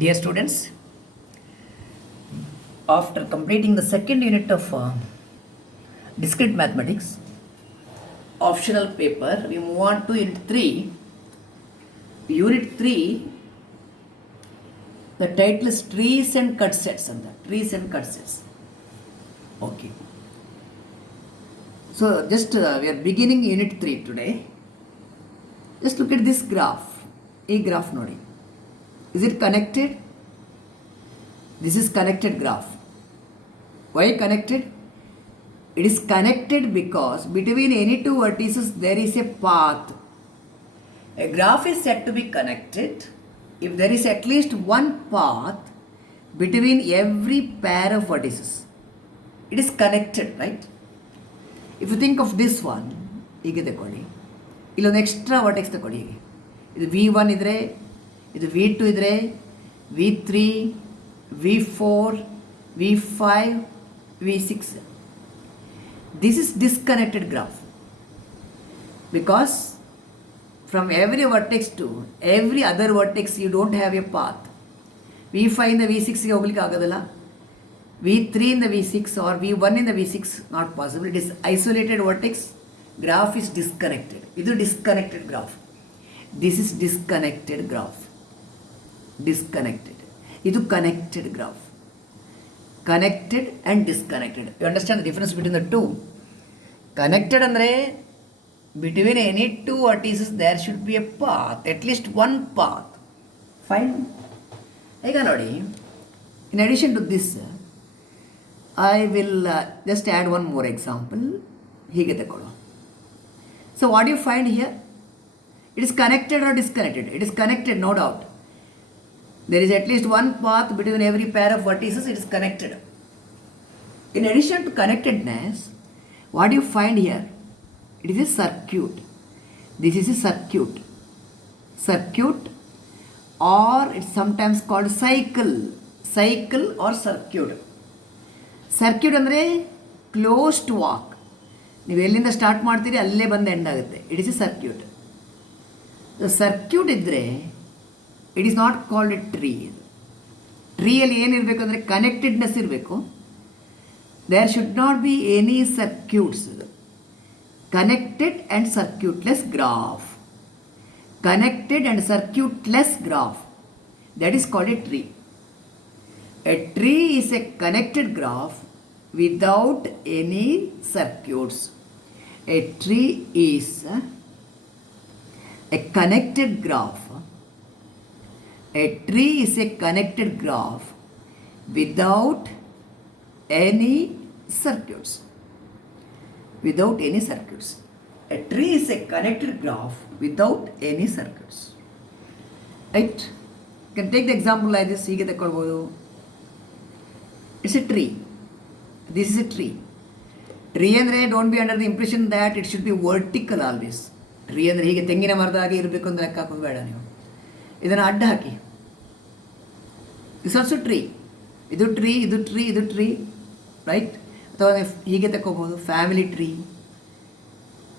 Dear students, after completing the second unit of discrete mathematics, optional paper, we move on to unit 3. Unit 3, the title is trees and cut sets. And trees and cut sets. Okay. So just we are beginning unit 3 today. Just look at this graph. A graph nodi. Is it connected? This is connected graph. Why connected? It is connected because between any two vertices there is a path. A graph is said to be connected if there is at least one path between every pair of vertices. It is connected, right? If you think of this one, ಹೀಗೆ ತಗೊಳ್ಳಿ, ಇಲ್ಲೊಂದು extra vertex ತಗೊಳ್ಳಿ. ಹೀಗೆ ಇದು V1 ಇದ್ದರೆ, ಇದು V2 ಇದ್ದರೆ, V3, V4, V5, V6. This is disconnected graph because from every vertex to every other vertex you don't have a path. V5 ಇಂದ V6ಗೆ ಹೋಗ್ಲಿಕ್ಕೆ ಆಗೋದಿಲ್ಲ. V3 in the V6 or V1 in the V6 not possible. It is isolated vertex. Graph is disconnected. This is disconnected graph. This is disconnected graph. Disconnected. This is connected graph. Connected and disconnected. You understand the difference between the two? Connected andre between any two vertices there should be a path, at least one path. Fine. ಈಗ ನೋಡಿ, in addition to this, I will just add one more example. ಹೀಗೆ ತಗೊಳ್ಳೋ. So what do you find here? It is connected or disconnected? It is connected, no doubt. There is at least one path between every pair of vertices. It is connected. In addition to connectedness, what do you find here? It is a circuit. This is a circuit. Circuit, or it's sometimes called cycle. Cycle or circuit. Circuit ಅಂದರೆ closed walk. ನೀವು ಎಲ್ಲಿಂದ start ಮಾಡ್ತೀರಿ ಅಲ್ಲೇ ಬಂದು end ಆಗುತ್ತೆ. It is a circuit. Circuit ಇದ್ದರೆ it is not called a tree. ಟ್ರೀಯಲ್ಲಿ ಏನಿರಬೇಕು ಅಂದರೆ ಕನೆಕ್ಟೆಡ್ನೆಸ್ ಇರಬೇಕು. There should not be any circuits. Connected and circuitless graph. Connected and circuitless graph, that is called a tree. A tree is a connected graph without any circuits. A tree is a connected graph. A tree is a connected graph without any circuits. Without any circuits. A tree is a connected graph without any circuits. Right? You can take the example like this. ಹೀಗೆ ತಗೊಳ್ಬೋದು. It's a tree. This is a tree. Tree ಅಂದರೆ don't be under the impression that it should B vertical always. Tree ಅಂದರೆ ಹೀಗೆ ತೆಂಗಿನ ಮರದ ಹಾಗೆ ಇರಬೇಕು ಅಂತ ಲೆಕ್ಕ ಹಾಕೋದು ಬೇಡ ನೀವು. ಇದನ್ನು ಅಡ್ಡ ಹಾಕಿ. It's also tree. ಇದು ಟ್ರೀ, ಇದು ಟ್ರೀ, ಇದು ಟ್ರೀ, ರೈಟ್? ಅಥವಾ ಹೀಗೆ ತಗೋಬೋದು, family tree,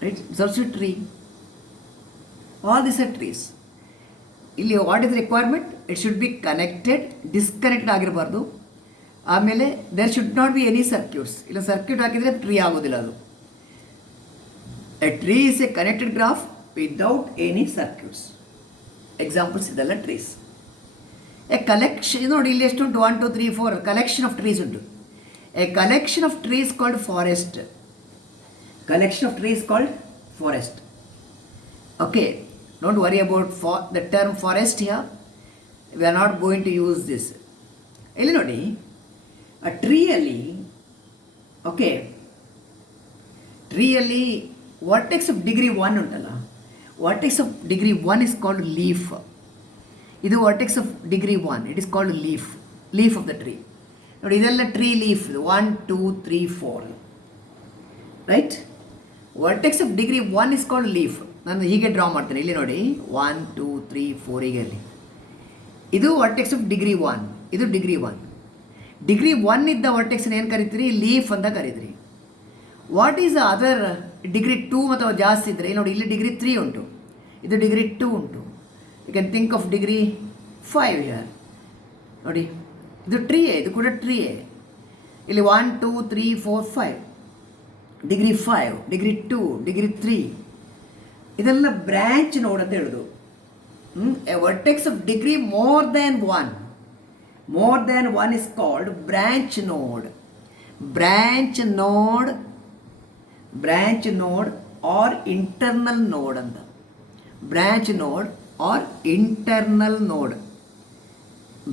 right? It's also tree. All this are trees. ಇಲ್ಲಿ what is requirement? It should be connected, disconnected ಆಗಿರಬಾರ್ದು. ಆಮೇಲೆ there should not be any circuits. ಇಲ್ಲ ಸರ್ಕ್ಯೂಟ್ ಹಾಕಿದರೆ ಟ್ರೀ ಆಗೋದಿಲ್ಲ ಅದು. A tree is a connected graph without any circuits. Examples ಇದೆಲ್ಲ trees. A collection ನೋಡಿ, ಇಲ್ಲಿ ಎಷ್ಟು ಉಂಟು? 1 2 3 4 ಕಲೆಕ್ಷನ್ ಆಫ್ ಟ್ರೀಸ್ ಉಂಟು. A collection of trees called forest. Collection of trees called forest. Okay, don't worry about the term forest here. We are not going to use this. ಇಲ್ಲಿ ನೋಡಿ, ಆ ಟ್ರೀಯಲ್ಲಿ, okay, ಟ್ರೀಯಲ್ಲಿ ವರ್ಟೆಕ್ಸ್ ಆಫ್ ಡಿಗ್ರಿ 1 ಉಂಟಲ್ಲ, vertex of degree 1 is called leaf. ಇದು vertex of degree 1, it is called leaf. Leaf of the tree. ನೋಡಿ, ಇದೆಲ್ಲ tree leaf. 1 2 3 4, right? Vertex of degree 1 is called leaf. ನಾನು ಹೀಗೆ ಡ್ರಾ ಮಾಡ್ತೇನೆ. ಇಲ್ಲಿ ನೋಡಿ, 1 2 3 4 ಹೀಗೆ ಅಲ್ಲಿ. ಇದು ವರ್ಟೆಕ್ಸ್ ಆಫ್ ಡಿಗ್ರಿ 1, ಇದು ಡಿಗ್ರಿ 1. ಡಿಗ್ರಿ 1 ಇದ್ದ ವರ್ಟೆಕ್ಸ್ನ ಏನು ಕರಿತೀರಿ? ಲೀಫ್ ಅಂತ ಕರೀತೀರಿ. ವಾಟ್ ಈಸ್ ಅದರ್ ಡಿಗ್ರಿ 2 ಅಥವಾ ಜಾಸ್ತಿ ಇದ್ದರೆ ನೋಡಿ, ಇಲ್ಲಿ ಡಿಗ್ರಿ 3 ಉಂಟು, ಇದು ಡಿಗ್ರಿ 2 ಉಂಟು. You can think of degree 5 here. ನೋಡಿ, ಇದು ಟ್ರೀಯೇ, ಇದು ಕೂಡ ಟ್ರೀಯೇ. ಇಲ್ಲಿ 1 2 3 4 5 ಡಿಗ್ರಿ 5 ಡಿಗ್ರಿ 2 ಡಿಗ್ರಿ 3 ಇದೆಲ್ಲ ಬ್ರ್ಯಾಂಚ್ ನೋಡ್ ಅಂತ ಹೇಳೋದು. A vertex of degree more than one is called branch ನೋಡ್. ಬ್ರ್ಯಾಂಚ್ ನೋಡ್ ಆರ್ ಇಂಟರ್ನಲ್ ನೋಡ್ ಅಂತ. ಬ್ರ್ಯಾಂಚ್ ನೋಡ್ ಆರ್ ಇಂಟರ್ನಲ್ ನೋಡ್.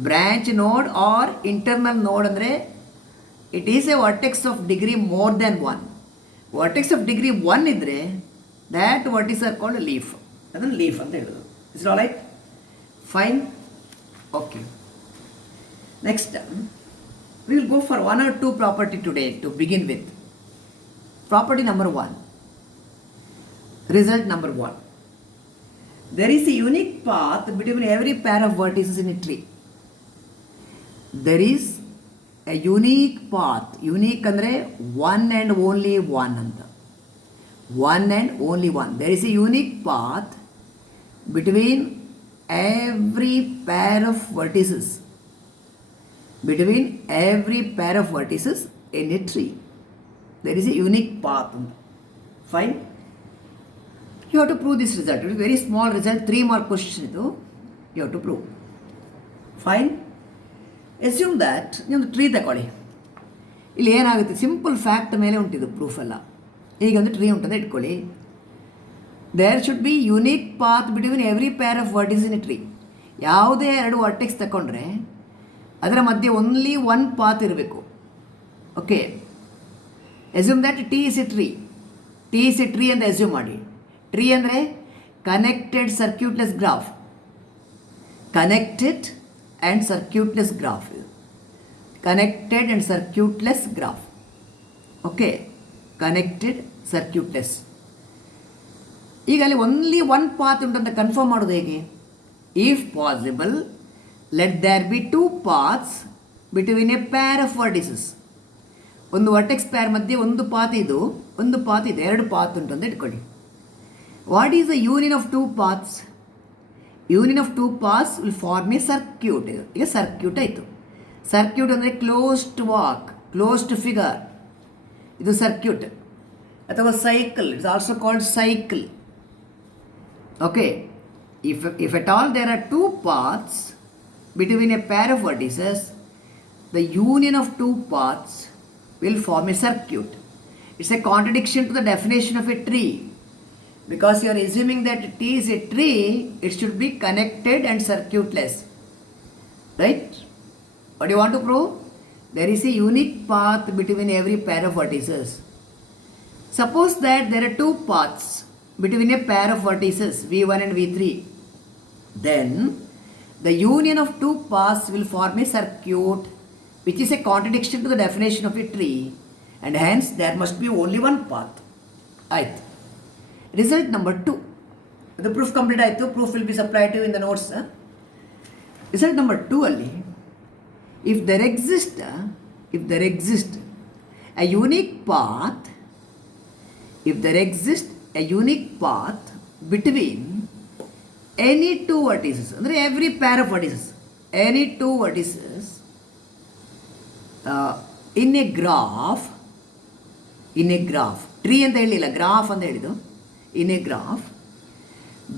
ಬ್ರ್ಯಾಂಚ್ ನೋಡ್ ಆರ್ ಇಂಟರ್ನಲ್ ನೋಡ್ ಅಂದರೆ it is A vertex of degree more than 1. Vertex of degree 1 ಇದ್ದರೆ ದ್ಯಾಟ್ ವರ್ಟಿಕ್ಸ್ ಆರ್ ಕಾಲ್ಡ್ ಲೀಫ್. ಅದನ್ನು ಲೀಫ್ ಅಂತ ಹೇಳೋದು. It's all right, fine, okay. Next we will go for 1 or 2 property today to begin with. Property number 1, result number 1. There is a unique path between every pair of vertices in a tree. There is a unique path. Unique ಅಂದರೆ one and only one ಅಂತ. One and only one. There is a unique path between every pair of vertices. Between every pair of vertices in a tree. There is a unique path. Fine. You have to prove this result. It is a very small result. 3 mark question ಇದು. You have to prove. Fine. Assume that ನೀವು ಟ್ರೀ ತಗೊಳ್ಳಿ. ಇಲ್ಲಿ ಏನಾಗುತ್ತೆ, simple fact ಮೇಲೆ ಉಂಟಿದು ಪ್ರೂಫ್ ಎಲ್ಲ. ಈಗ ಒಂದು ಟ್ರೀ ಉಂಟಂತ ಇಟ್ಕೊಳ್ಳಿ. There should be unique path between every pair of vertices in a tree. ಯಾವುದೇ 2 ವರ್ಟೆಕ್ಸ್ ತಗೊಂಡ್ರೆ ಅದರ ಮಧ್ಯೆ ಓನ್ಲಿ 1 ಪಾತ್ ಇರಬೇಕು. Okay, assume that T is a tree ಅಂತ ಅಸ್ಯೂಮ್ ಮಾಡಿ. ಟ್ರೀ ಅಂದರೆ connected circuitless graph. Connected and circuitless graph. Okay, connected circuitless. ಈಗ ಅಲ್ಲಿ ಓನ್ಲಿ 1 ಪಾತ್ ಉಂಟಂತ ಕನ್ಫರ್ಮ್ ಮಾಡೋದು ಹೇಗೆ? If possible let there be 2 paths between a pair of vertices. ಒಂದು vertex peer ಮಧ್ಯೆ ಒಂದು ಪಾತ್ ಇದು, ಒಂದು ಪಾತ್ ಇದೆ, 2 ಪಾತ್ ಉಂಟು ಅಂತ ಇಟ್ಕೊಳ್ಳಿ. What is the union of 2 paths? Union of 2 paths will form a circuit. ಈಗ ಸರ್ಕ್ಯೂಟ್ ಆಯಿತು. ಸರ್ಕ್ಯೂಟ್ ಅಂದರೆ ಕ್ಲೋಸ್ಡ್ ವಾಕ್, ಕ್ಲೋಸ್ಡ್ ಫಿಗರ್, ಇದು ಸರ್ಕ್ಯೂಟ್. ಅಥವಾ cycle, it's also called cycle. Okay, if at all there are 2 paths between a pair of vertices, the union of 2 paths will form a circuit. It's a contradiction to the definition of a tree, because you are assuming that T is a tree, it should be connected and circuitless, right? What do you want to prove? There is a unique path between every pair of vertices. Suppose that there are 2 paths between a pair of vertices V1 and V3, then the union of 2 paths will form a circuit, which is a contradiction to the definition of a tree, and hence there must be only 1 path. ಆಯಿತು. Result number 2. ಅದು proof complete ಆಯಿತು. Proof will be supplied to in the notes. Result number 2 ಅಲ್ಲಿ if there exists a unique path between any 2 vertices, ಅಂದರೆ every pair of vertices, any 2 vertices in a graph, tree ಅಂತ ಹೇಳಿಲ್ಲ, ಗ್ರಾಫ್ ಅಂತ ಹೇಳಿದ್ದು. in a graph,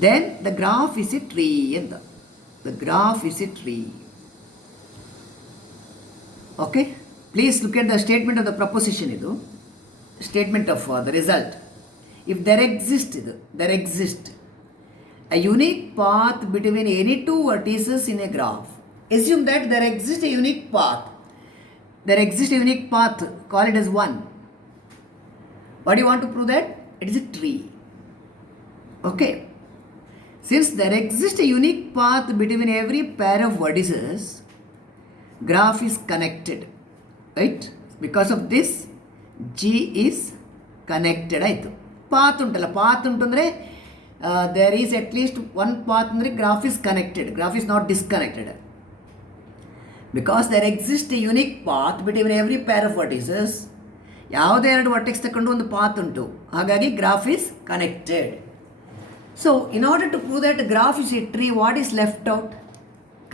then the graph is a tree ಅಂತ. the graph is a tree. Okay, please look at the statement of the proposition. ಇದು statement of the result. if there exists a unique path between any 2 vertices in a graph, assume that there exists a unique path. Call it as 1. What do you want to prove? That it is a tree. Okay, since there exists a unique path between every pair of vertices, graph is connected, right? Because of this G is connected ಆಯಿತು. ಪಾತ್ ಉಂಟಲ್ಲ, ಪಾತ್ ಉಂಟು ಅಂದರೆ there is at least 1 path ಅಂದರೆ graph is connected, graph is not disconnected. Because there exists a unique path between every pair of vertices, ಯಾವುದೇ 2 ವರ್ಟೆಕ್ಸ್ ತಗೊಂಡು ಒಂದು ಪಾತ್ ಉಂಟು, ಹಾಗಾಗಿ graph is connected. So in order to prove that graph is a tree, what is left out?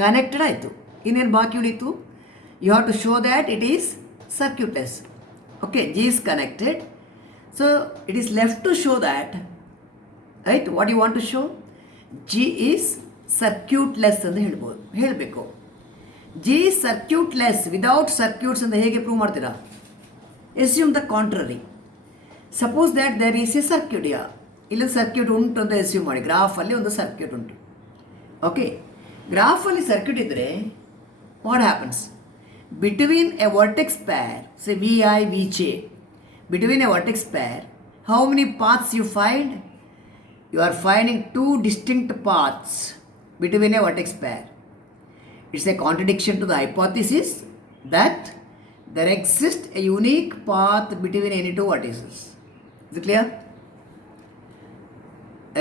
Connected ಆಯಿತು. ಇನ್ನೇನು ಬಾಕಿ ಉಳಿತು? You have to show that it is circuitless. Okay, G is connected. So it is left to show that, right? What you want to show? G is circuitless ಅಂತ ಹೇಳಬೇಕು. G is circuitless without circuits ಅಂತ ಹೇಗೆ ಪ್ರೂವ್ ಮಾಡ್ತೀರಾ? Assume the contrary. Suppose that there is a circuit here. ಇಲ್ಲಿ ಸರ್ಕ್ಯೂಟ್ ಉಂಟು ಅಂತ ಎಸ್ಯೂಮ್ ಮಾಡಿ. ಗ್ರಾಫಲ್ಲಿ ಒಂದು ಸರ್ಕ್ಯೂಟ್ ಉಂಟು. ಓಕೆ, ಗ್ರಾಫಲ್ಲಿ ಸರ್ಕ್ಯೂಟ್ ಇದ್ದರೆ what happens? Between a vertex pair, say Vi, Vj, between a vertex pair, how many paths you find? You are finding two distinct paths between a vertex pair. It's a contradiction to the hypothesis that there exists a unique path between any two vertices. Is it clear?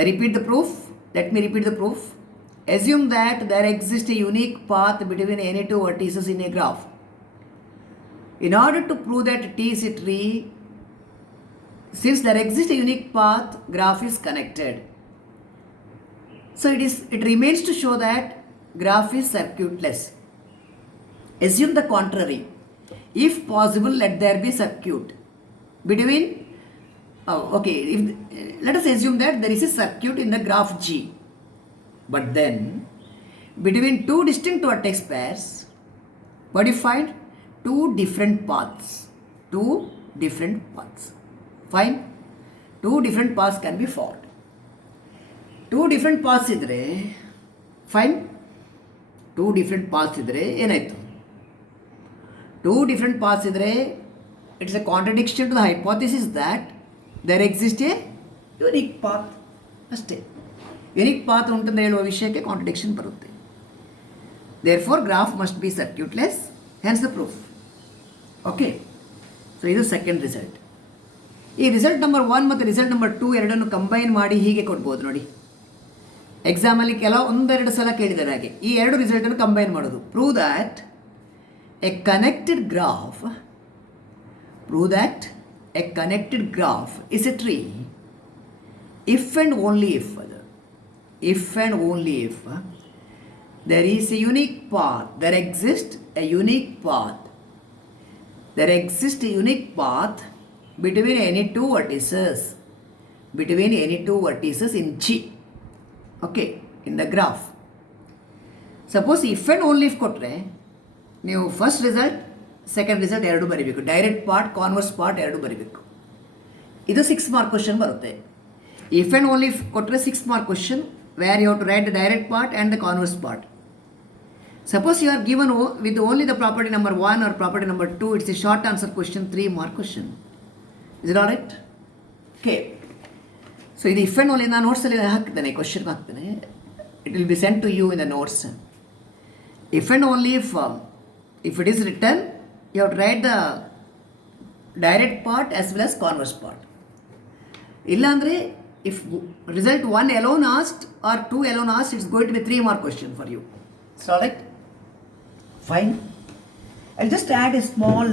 I repeat the proof. Let me repeat the proof. Assume that there exists a unique path between any two vertices in a graph. In order to prove that T is a tree, since there exists a unique path, graph is connected. So it remains to show that graph is circuitless. Assume the contrary. If possible, let there be circuit between. Let us assume that there is a circuit in the graph G. But then, between two distinct vertex pairs, what do you find? Two different paths. Two different paths. Fine? Two different paths can be found. Two different paths idre, fine? Two different paths idre, ಏನಾಯಿತು? Two different paths idre, it's a contradiction to the hypothesis that there exists a unique path. ಅಷ್ಟೇ. Unique path ಉಂಟಂತ ಹೇಳುವ ವಿಷಯಕ್ಕೆ ಕಾಂಟ್ರಡಿಕ್ಷನ್ ಬರುತ್ತೆ. Therefore, graph must be circuitless, hence the proof. Okay, so ಇದು second result. ಈ result number 1 ಮತ್ತು result number 2 ಎರಡನ್ನು ಕಂಬೈನ್ ಮಾಡಿ ಹೀಗೆ ಕೊಡ್ಬೋದು ನೋಡಿ. ಎಕ್ಸಾಮಲ್ಲಿ ಒಂದೆರಡು ಸಲ ಕೇಳಿದ್ದಾರೆ ಹಾಗೆ. ಈ ಎರಡು ರಿಸಲ್ಟನ್ನು ಕಂಬೈನ್ ಮಾಡೋದು. Prove that A connected graph is a tree if and only if there is a unique path, there exists a unique path between any two vertices in G, okay, in the graph. Suppose if and only if ಕೊಟ್ಟರೆ ನೀವು first result second result ಎರಡು ಬರೀಬೇಕು. Direct part, converse part ಎರಡು ಬರೀಬೇಕು. ಇದು 6 mark question ಬರುತ್ತೆ. If and only if ಕೊಟ್ಟರೆ 6 mark question where you have to write the direct part and the converse part. Suppose you are given with only the property number 1 or property number 2, it's a short answer question, 3 mark question. Is it alright? Okay. So ಇದು if and only ನಾನು ನೋಟ್ಸಲ್ಲಿ ಹಾಕ್ತೇನೆ, ಕ್ವಶನ್ ಹಾಕ್ತೇನೆ. It will be sent to you in the notes. If and only if it is written, you have to write the direct part as well as converse part. ಇಲ್ಲಾಂದರೆ if result 1 alone asked or 2 alone asked, it's going to be 3 mark question for you. So alright? Fine. I'll just add a small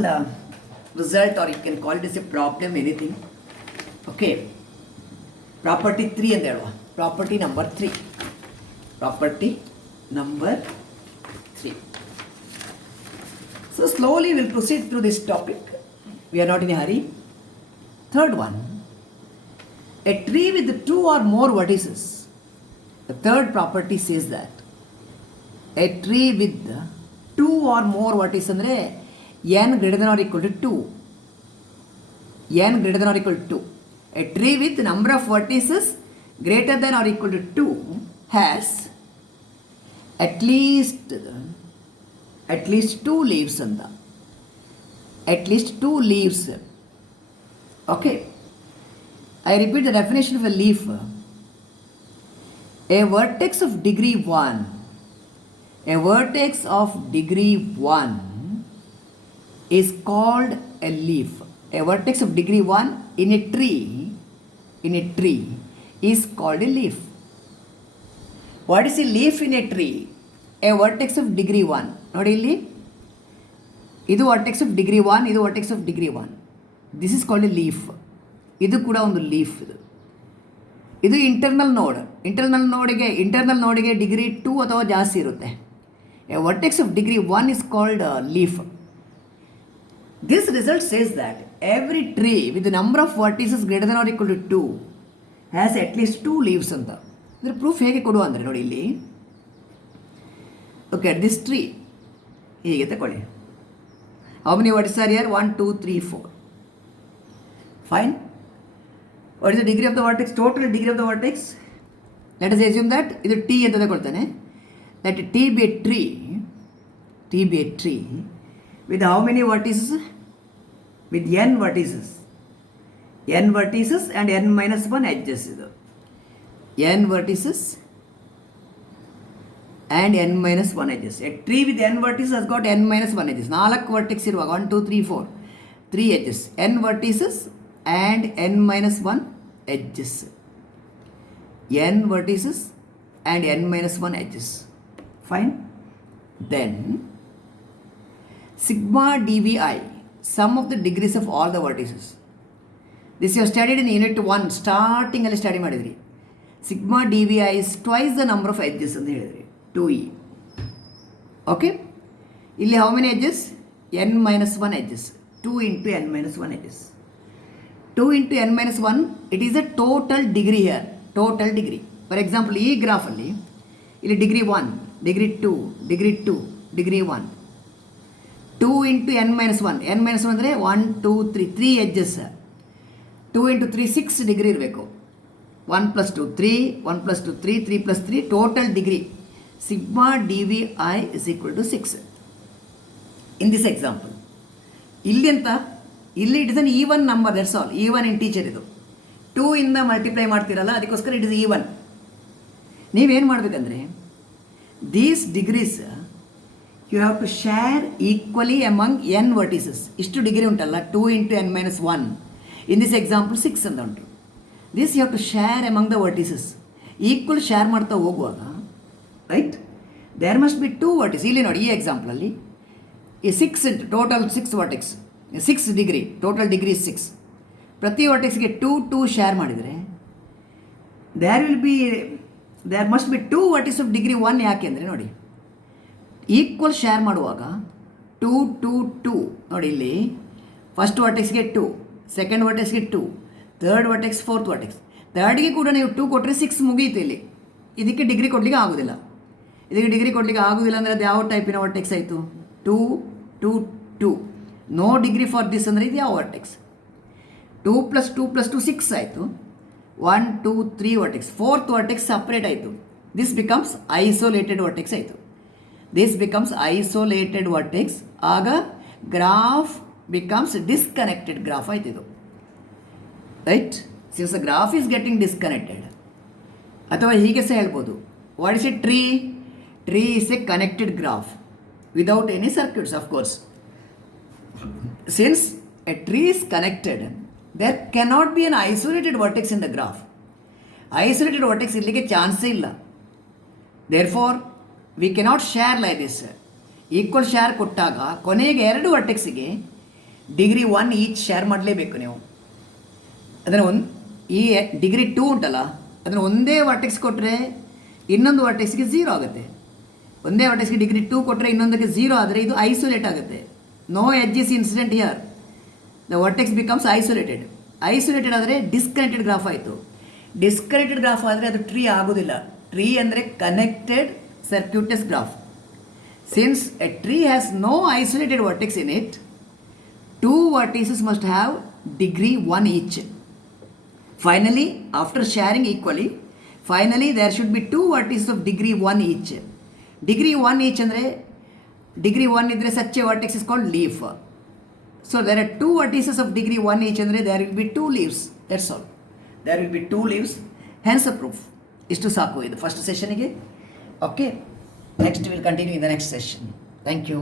result, or you can call it as a problem, anything. Okay. Property 3 and there. Property number 3. So slowly we'll proceed through this topic. We are not in a hurry. Third one. A tree with 2 or more vertices. The third property says that a tree with 2 or more vertices ಅಂದರೆ n greater than or equal to 2. n greater than or equal to 2. A tree with number of vertices greater than or equal to 2 has at least 2 leaves ಅಂತ. At least 2 leaves. Okay. I repeat the definition of a leaf. A vertex of degree 1 is called a leaf. A vertex of degree 1 in a tree is called a leaf. What is a leaf in a tree? A vertex of degree 1. Not only ಇದು vertex of degree 1, ಇದು vertex of degree 1. This is called a leaf. ಇದು ಕೂಡ ಒಂದು ಲೀಫ್. ಇದು ಇಂಟರ್ನಲ್ ನೋಡಿಗೆ ಡಿಗ್ರಿ 2 ಅಥವಾ ಜಾಸ್ತಿ ಇರುತ್ತೆ. A vertex of degree 1 is called a leaf. This result says that every tree with the number of vertices greater than or equal to 2 has at least 2 leaves ಅಂತ. ಇದರ ಪ್ರೂಫ್ ಹೇಗೆ ಕೊಡುವ ಅಂದರೆ ನೋಡಿ ಇಲ್ಲಿ. ಓಕೆ, ದಿಸ್ ಟ್ರೀ ಹೀಗೆ ತಗೊಳ್ಳಿ. How many vertices are here? 1 2 3 4. Fine. What is the degree of the vertex? Total degree of the vertex. Let us assume that ಇದು ಟಿ ಅಂತ ತಗೊಳ್ತಾನೆ. Let T be a tree with how many vertices? With n vertices. N vertices and n minus 1 edges. N vertices and n minus 1 edges. A tree with n vertices has got n minus 1 edges. 4 vertex ಇರುವಾಗ 1 2 3 4 3 edges. n vertices and n minus 1 edges. N vertices and n minus 1 edges. Fine. Then sigma dvi, sum of the degrees of all the vertices. This you have studied in unit 1, starting ಅಲ್ಲಿ ಸ್ಟಡಿ ಮಾಡಿದ್ರಿ. Sigma dvi is twice the number of edges ಅಂತ ಹೇಳಿದ್ರಿ, 2e. Okay, ಇಲ್ಲಿ how many edges? n minus 1 edges. 2 into n minus 1 edges. 2 into n minus 1, it is a total degree here. Total degree. For example, ಈ ಗ್ರಾಫಲ್ಲಿ ಇಲ್ಲಿ ಡಿಗ್ರಿ 1, ಡಿಗ್ರಿ 2, ಡಿಗ್ರಿ 2, ಡಿಗ್ರಿ 1. 2 into n minus 1. n minus 1 ಅಂದರೆ 1 2 3 3 ಎಡ್ಜಸ್. 2 ಇಂಟು 3 6 degree ಇರಬೇಕು. 1 plus 2 3, 1 plus 2 3, 3 plus 3 total degree. Sigma d v i is equal to 6 in this example. ಇಲ್ಲಿ ಅಂತ ಇಲ್ಲಿ it is an even number, that's all. Even in teacher ಇದು 2 ಇಂದ ಮಲ್ಟಿಪ್ಲೈ ಮಾಡ್ತೀರಲ್ಲ, ಅದಕ್ಕೋಸ್ಕರ it is even. ನೀವೇನು ಮಾಡಬೇಕಂದ್ರೆ these degrees you have to share equally among n vertices. ಇಷ್ಟು ಡಿಗ್ರಿ ಉಂಟಲ್ಲ, 2 into n minus 1. In this example 6 ಅಂತ ಉಂಟು. This you have to share among the vertices. Equal share ಮಾಡ್ತಾ ಹೋಗುವಾಗ, right, there must be 2 vertices. ಇಲ್ಲಿ ನೋಡಿ, ಈ ಎಕ್ಸಾಂಪಲಲ್ಲಿ ಈ 6 into total 6 vertex, 6 degree, total degree 6. ಪ್ರತಿ ವರ್ಟೆಕ್ಸ್ಗೆ 2 2 ಶೇರ್ ಮಾಡಿದರೆ there must be 2 vertices of degree 1. ಯಾಕೆ ಅಂದರೆ ನೋಡಿ, ಈಕ್ವಲ್ ಶೇರ್ ಮಾಡುವಾಗ 2 2 2 ನೋಡಿ, ಇಲ್ಲಿ ಫಸ್ಟ್ ವರ್ಟೆಕ್ಸ್ಗೆ 2, ಸೆಕೆಂಡ್ ವರ್ಟೆಕ್ಸ್ಗೆ 2, ಥರ್ಡ್ ವರ್ಟೆಕ್ಸ್, ಫೋರ್ತ್ ವರ್ಟೆಕ್ಸ್. ಥರ್ಡ್ಗೆ ಕೂಡ ನೀವು 2 ಕೊಟ್ಟರೆ 6 ಮುಗಿಯಿತು. ಇಲ್ಲಿ ಇದಕ್ಕೆ ಡಿಗ್ರಿ ಕೊಡಲಿಕ್ಕೆ ಆಗೋದಿಲ್ಲ. ಇದಕ್ಕೆ ಡಿಗ್ರಿ ಕೊಡಲಿಕ್ಕೆ ಆಗೋದಿಲ್ಲ ಅಂದರೆ ಅದು ಯಾವ ಟೈಪಿನ ವರ್ಟೆಕ್ಸ್ ಆಯಿತು? 2 2 2. ನೋ ಡಿಗ್ರಿ ಫಾರ್ ದಿಸ್ ಅಂದರೆ ಇದು ಯಾವ ವರ್ಟೆಕ್ಸ್? 2 + 2 + 2 6 ಆಯಿತು. 1 2 3 ವರ್ಟೆಕ್ಸ್. ಫೋರ್ತ್ ವರ್ಟೆಕ್ಸ್ ಸಪ್ರೇಟ್ ಆಯಿತು. ದಿಸ್ ಬಿಕಮ್ಸ್ ಐಸೋಲೇಟೆಡ್ ವರ್ಟೆಕ್ಸ್ ಆಯಿತು. This becomes isolated vertex. ಆಗ ಗ್ರಾಫ್ ಬಿಕಮ್ಸ್ ಡಿಸ್ಕನೆಕ್ಟೆಡ್ ಗ್ರಾಫ್ ಆಯ್ತು ಇದು, right? Since the graph is getting disconnected. ಅಥವಾ ಹೀಗೆ ಸಹ ಹೇಳ್ಬೋದು, what is a tree? Tree is a connected graph without any circuits, of course. Since a tree is connected, there cannot be an isolated vertex in the graph. Isolated vertex ಇರಲಿಕ್ಕೆ ಚಾನ್ಸೇ ಇಲ್ಲ. therefore we cannot share like this. Equal share ಕೊಟ್ಟಾಗ ಕೊನೆಗೆ 2 ವರ್ಟೆಕ್ಸಿಗೆ ಡಿಗ್ರಿ 1 each share ಮಾಡಲೇಬೇಕು ನೀವು. ಅದನ್ನು ಈ ಡಿಗ್ರಿ 2 ಉಂಟಲ್ಲ, ಅದನ್ನು ಒಂದೇ ವರ್ಟೆಕ್ಸ್ ಕೊಟ್ಟರೆ ಇನ್ನೊಂದು ವರ್ಟೆಕ್ಸ್ಗೆ 0 ಆಗುತ್ತೆ. ಒಂದೇ ವರ್ಟೆಕ್ಸ್ಗೆ ಡಿಗ್ರಿ 2 ಕೊಟ್ಟರೆ ಇನ್ನೊಂದಕ್ಕೆ 0 ಆದರೆ ಇದು ಐಸೋಲೇಟ್ ಆಗುತ್ತೆ. No edges incident here. The vertex becomes isolated. Isolated ಆದರೆ ಡಿಸ್ಕನೆಕ್ಟೆಡ್ ಗ್ರಾಫ್ ಆಯಿತು. ಡಿಸ್ಕನೆಕ್ಟೆಡ್ ಗ್ರಾಫ್ ಆದರೆ ಅದು ಟ್ರೀ ಆಗೋದಿಲ್ಲ. ಟ್ರೀ ಅಂದರೆ connected circuitless graph. Since a tree has no isolated vertex in it, 2 vertices must have degree 1 each. Finally, after sharing equally, finally there should be 2 vertices of degree 1 each. Degree 1 each ಅಂದರೆ degree 1 ಇದ್ದರೆ such a vertex is called leaf. So there are 2 vertices of degree 1 each ಅಂದರೆ there will be 2 leaves. That's all. There will be 2 leaves. Hence a proof. ಇಷ್ಟು ಸಾಕು ಇದು first ಸೆಷನಿಗೆ. Okay, next will continue in the next session. Thank you.